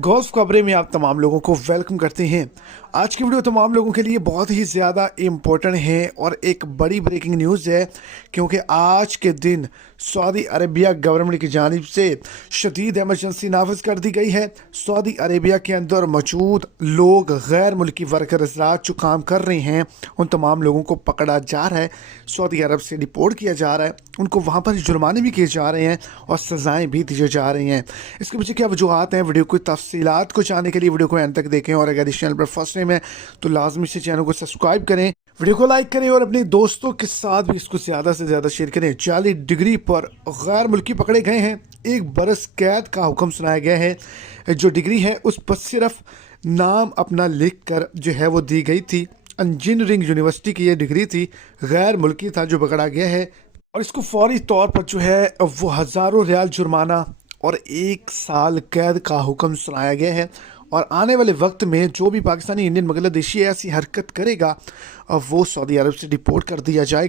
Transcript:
Gulf खबरें में आप तमाम लोगों को वेलकम करते हैं। आज की वीडियो तमाम लोगों के लिए बहुत ही ज़्यादा इम्पोर्टेंट है और एक बड़ी ब्रेकिंग न्यूज़ है, क्योंकि आज के दिन सऊदी अरेबिया गवर्नमेंट की जानिब से शदीद एमरजेंसी नाफिज कर दी गई है। सऊदी अरेबिया के अंदर मौजूद लोग, गैर मुल्की वर्कर्स जो काम कर रहे हैं, उन तमाम लोगों को पकड़ा जा रहा है, सऊदी अरब से डिपोर्ट किया जा रहा है, उनको वहाँ पर जुर्माने भी किए जा रहे हैं और सज़ाएँ भी दी जा रही हैं। इसके पीछे क्या वजूहत हैं, वीडियो की तफसीलात को जानने के लिए वीडियो को एंड तक देखें, और अगर इस चैनल पर फर्स्ट टाइम है तो लाजमी से चैनल को सब्सक्राइब करें, वीडियो को लाइक करें और अपने दोस्तों के साथ भी इसको ज़्यादा से ज़्यादा शेयर करें। 40 डिग्री पर गैर मुल्की पकड़े गए हैं, 1 बरस कैद का हुक्म सुनाया गया है। जो डिग्री है उस पर सिर्फ नाम अपना लिख कर जो है वो दी गई थी। इंजीनियरिंग यूनिवर्सिटी की ये डिग्री थी, गैर मुल्की था जो पकड़ा गया है, और इसको फौरी तौर पर जो है वो हज़ारों रियाल जुर्माना और 1 साल कैद का हुक्म सुनाया गया है। और आने वाले वक्त में जो भी पाकिस्तानी, इंडियन, बांग्लादेशी ऐसी हरकत करेगा वो सऊदी अरब से डिपोर्ट कर दिया जाएगा।